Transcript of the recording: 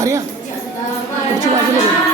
അറിയാം. കുറച്ച് വായിച്ചു